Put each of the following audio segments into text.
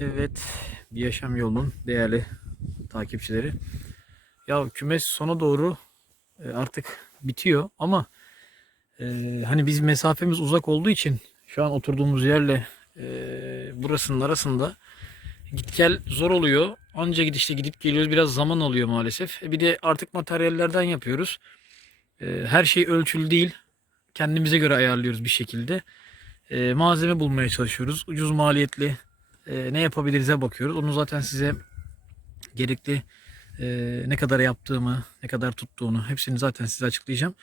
Evet, bir yaşam yolunun değerli takipçileri. Ya kümes sona doğru e, artık bitiyor ama e, hani biz mesafemiz uzak olduğu için şu an oturduğumuz yerle e, burasının arasında git gel zor oluyor. Anca gidişte gidip geliyoruz biraz zaman alıyor maalesef. E, bir de artık materyallerden yapıyoruz. E, her şey ölçülü değil. Kendimize göre ayarlıyoruz bir şekilde. E, malzeme bulmaya çalışıyoruz. Ucuz maliyetli e, ne yapabiliriz'e bakıyoruz. Onu zaten size gerekli e, ne kadar yaptığımı, ne kadar tuttuğunu hepsini zaten size açıklayacağım.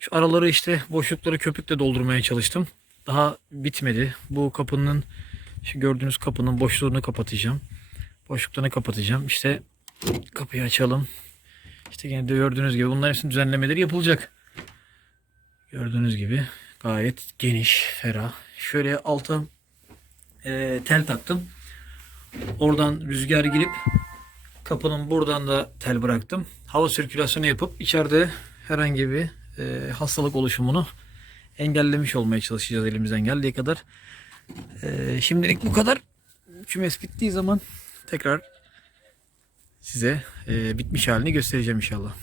Şu araları işte boşlukları köpükle doldurmaya çalıştım. Daha bitmedi. Bu kapının şu gördüğünüz kapının boşluğunu kapatacağım. Boşluklarını kapatacağım. İşte kapıyı açalım. İşte yine gördüğünüz gibi bunların hepsinin düzenlemeleri yapılacak. Gördüğünüz gibi gayet geniş, ferah. Şöyle alta e, tel taktım. Oradan rüzgar girip kapının buradan da tel bıraktım. Hava sirkülasyonu yapıp içeride herhangi bir e, hastalık oluşumunu engellemiş olmaya çalışacağız elimizden geldiği kadar. E, şimdilik bu kadar. Kümes bittiği zaman tekrar size e, bitmiş halini göstereceğim inşallah.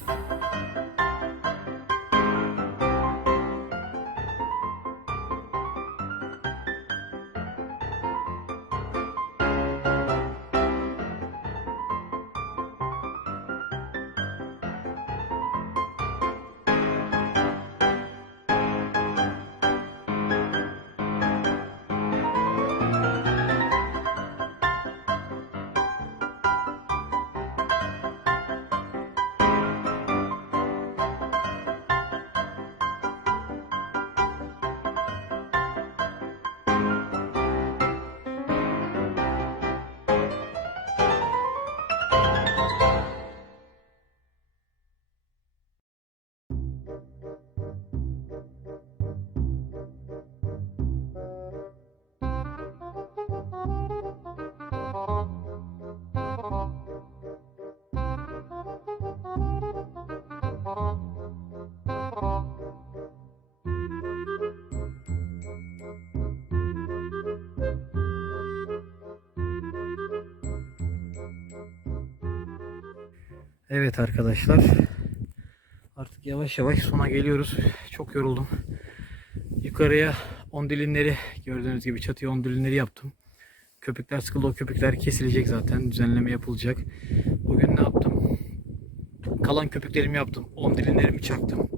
Evet arkadaşlar. Artık yavaş yavaş sona geliyoruz. Çok yoruldum. Yukarıya on dilimleri gördüğünüz gibi çatıya on dilimleri yaptım. Köpükler sıkıldı. O köpükler kesilecek zaten. Düzenleme yapılacak. Bugün ne yaptım? Kalan köpüklerimi yaptım. On dilimlerimi çaktım.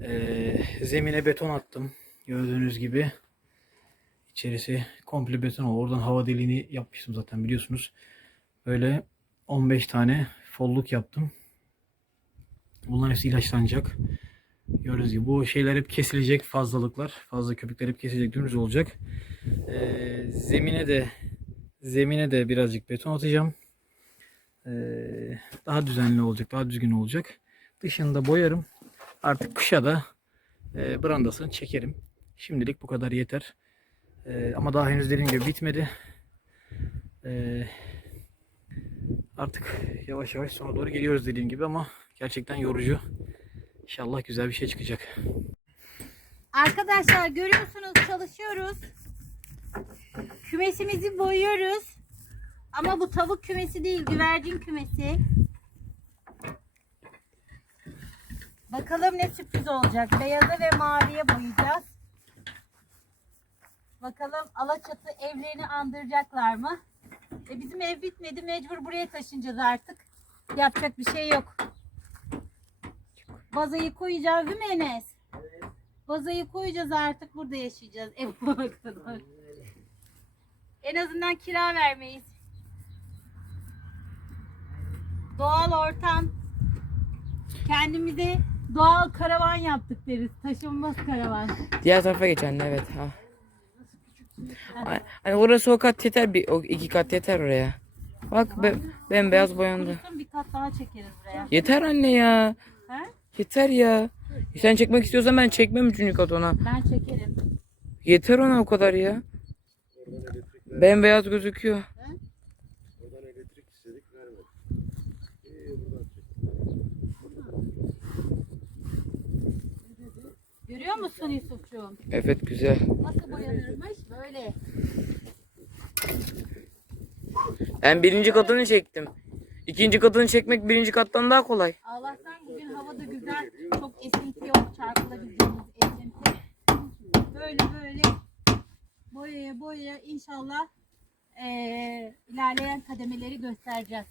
Ee, zemine beton attım. Gördüğünüz gibi. İçerisi komple beton. Oradan hava deliğini yapmıştım zaten biliyorsunuz. Böyle 15 tane folluk yaptım. Bunlar hepsi ilaçlanacak. Gördüğünüz gibi bu şeyler hep kesilecek fazlalıklar. Fazla köpükler hep kesilecek dümdüz olacak. Ee, zemine de zemine de birazcık beton atacağım. Ee, daha düzenli olacak, daha düzgün olacak. Dışında boyarım. Artık kışa da e, brandasını çekerim. Şimdilik bu kadar yeter. Ee, ama daha henüz dediğim gibi bitmedi. Ee, artık yavaş yavaş sona doğru geliyoruz dediğim gibi ama gerçekten yorucu. İnşallah güzel bir şey çıkacak. Arkadaşlar görüyorsunuz çalışıyoruz. Kümesimizi boyuyoruz. Ama bu tavuk kümesi değil güvercin kümesi. Bakalım ne sürpriz olacak. Beyaza ve maviye boyayacağız. Bakalım Alaçatı evlerini andıracaklar mı? E bizim ev bitmedi. Mecbur buraya taşınacağız artık. Yapacak bir şey yok. Bazayı koyacağız değil mi Enes? Bazayı koyacağız artık burada yaşayacağız ev bulana. En azından kira vermeyiz. Doğal ortam. Kendimize doğal karavan yaptık deriz. Taşınmaz karavan. Diğer tarafa geç anne evet. Ha. Hani orası o kat yeter bir o iki kat yeter oraya. Bak be, bembeyaz boyandı. Bir kat daha çekeriz buraya. Yeter anne ya. He? Yeter ya. Sen çekmek istiyorsan ben çekmem üçüncü kat ona. Ben çekerim. Yeter ona o kadar ya. Bembeyaz gözüküyor. Görüyor musun Yusufcuğum? Evet güzel. Nasıl boyanırmış? Böyle. Ben birinci katını çektim. İkinci katını çekmek birinci kattan daha kolay. Allah'tan bugün hava da güzel. Çok esinti yok. Çarpılabileceğimiz esinti. Böyle böyle boyaya boyaya inşallah eee, ilerleyen kademeleri göstereceğiz.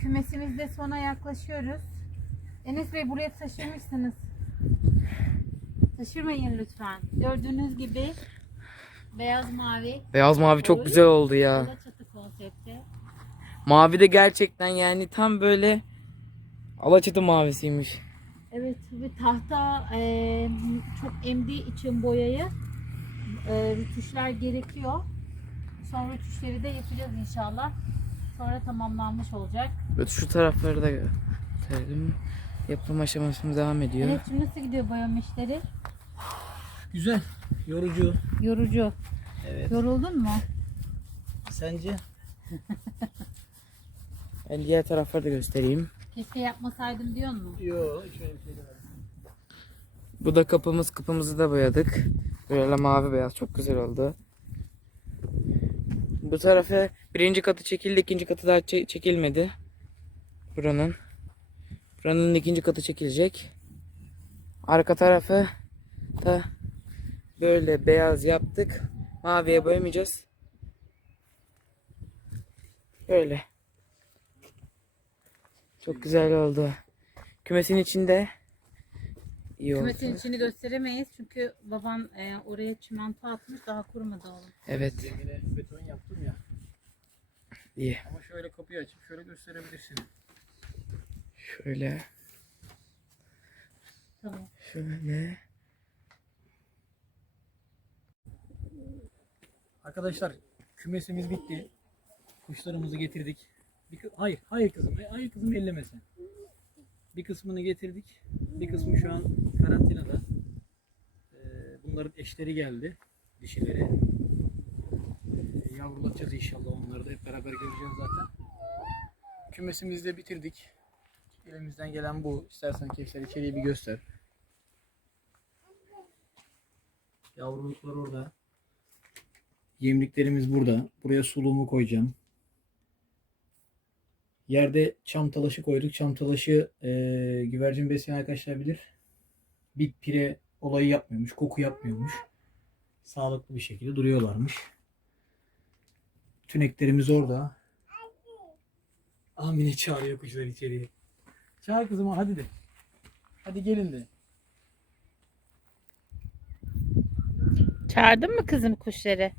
Kümesimizde sona yaklaşıyoruz. Enes Bey buraya taşırmışsınız. Taşırmayın lütfen. Gördüğünüz gibi beyaz mavi Beyaz mavi çok güzel oldu ya. Alaçatı konsepti. Mavi de gerçekten yani tam böyle Alaçatı mavisiymiş. Evet ve tahta e, çok emdiği için boyayı e, rütuşlar gerekiyor. Son rütuşları da yapacağız inşallah. Sonra tamamlanmış olacak. Böyle şu tarafları da gösterelim. Yapım aşamasımız devam ediyor. Evet şimdi nasıl gidiyor boyama işleri? Güzel. Yorucu. Yorucu. Evet. Yoruldun mu? Sence? Ben diğer tarafları da göstereyim. Keşke yapmasaydım diyor mu? Yok. Şey. Bu da kapımız. Kapımızı da boyadık. Böyle mavi beyaz. Çok güzel oldu. Bu tarafı birinci katı çekildi. ikinci katı daha çe- çekilmedi. Buranın. Buranın ikinci katı çekilecek. Arka tarafı da böyle beyaz yaptık. Maviye boyamayacağız. Böyle. Çok güzel oldu. Kümesin içinde iyi oldu. Kümesin içini gösteremeyiz çünkü baban e, oraya çimento atmış daha kurumadı oğlum. Evet. Zemine beton yaptım ya. İyi. Ama şöyle kapıyı açıp şöyle gösterebilirsin. Şöyle. Tamam. Şöyle. Arkadaşlar kümesimiz bitti. Kuşlarımızı getirdik. Bir, kı- hayır, hayır kızım. Hayır kızım ellemesin. Bir kısmını getirdik. Bir kısmı şu an karantinada. Ee, bunların eşleri geldi. Dişileri. Ee, yavrulatacağız inşallah onları da hep beraber göreceğiz zaten. Kümesimizi de bitirdik. Elimizden gelen bu. İstersen kevser içeriği bir göster. Yavruluklar orada. Yemliklerimiz burada. Buraya suluğumu koyacağım. Yerde çam talaşı koyduk. Çam talaşı eee, güvercin besleyen arkadaşlar bilir. Bir pire olayı yapmıyormuş. Koku yapmıyormuş. Sağlıklı bir şekilde duruyorlarmış. Tüneklerimiz orada. Amine çağırıyor kuşlar içeriye. Çağır kızım hadi de. Hadi gelin de. Çağırdın mı kızım kuşları?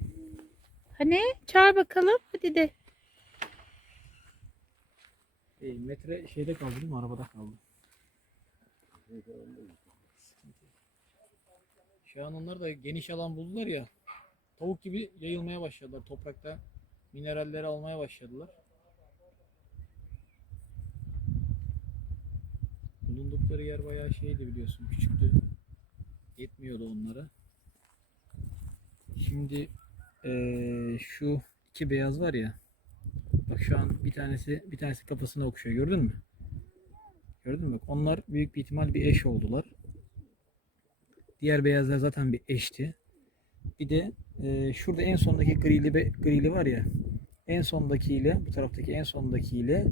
Hani çağır bakalım hadi de. E, metre şeyde kaldı değil mi? Arabada kaldı. Şu an onlar da geniş alan buldular ya. Tavuk gibi yayılmaya başladılar toprakta. Mineralleri almaya başladılar. Bulundukları yer bayağı şeydi biliyorsun. Küçüktü. Yetmiyordu onlara. Şimdi eee, şu iki beyaz var ya. Bak şu an bir tanesi bir tanesi kafasına okşuyor. Gördün mü? Gördün mü? Bak onlar büyük bir ihtimal bir eş oldular. Diğer beyazlar zaten bir eşti. Bir de e, şurada en sondaki grili grili var ya. En sondakiyle bu taraftaki en sondakiyle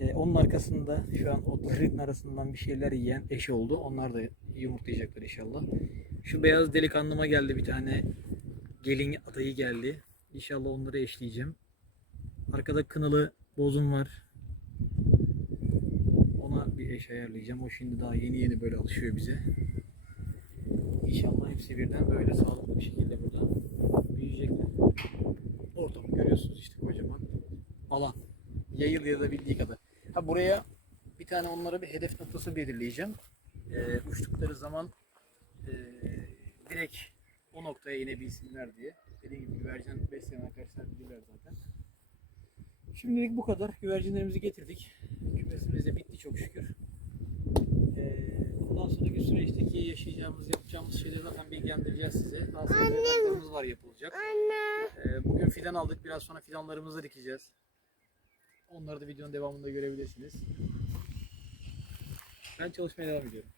e, onun arkasında şu an otların arasından bir şeyler yiyen eş oldu. Onlar da yumurtlayacaklar inşallah. Şu beyaz delikanlıma geldi bir tane gelin adayı geldi. İnşallah onları eşleyeceğim. Arkada kınalı bozum var. Ona bir eş ayarlayacağım. O şimdi daha yeni yeni böyle alışıyor bize. İnşallah hepsi birden böyle sağlıklı bir şekilde burada büyüyecekler. Ortamı görüyorsunuz işte kocaman alan. Yayılabildiği kadar. Ha buraya bir tane onlara bir hedef noktası belirleyeceğim. Ee, uçtukları zaman ee, direkt o noktaya inebilsinler diye. Dediğim gibi güvercin besleyen arkadaşlar bilirler zaten. Şimdilik bu kadar. Güvercinlerimizi getirdik. Kümesimiz de bitti çok şükür. Ee, bundan sonraki süreçteki yaşayacağımız, yapacağımız şeyleri zaten bilgilendireceğiz size. Daha sonra var yapılacak. Ee, bugün fidan aldık. Biraz sonra fidanlarımızı dikeceğiz. Onları da videonun devamında görebilirsiniz. Ben çalışmaya devam ediyorum.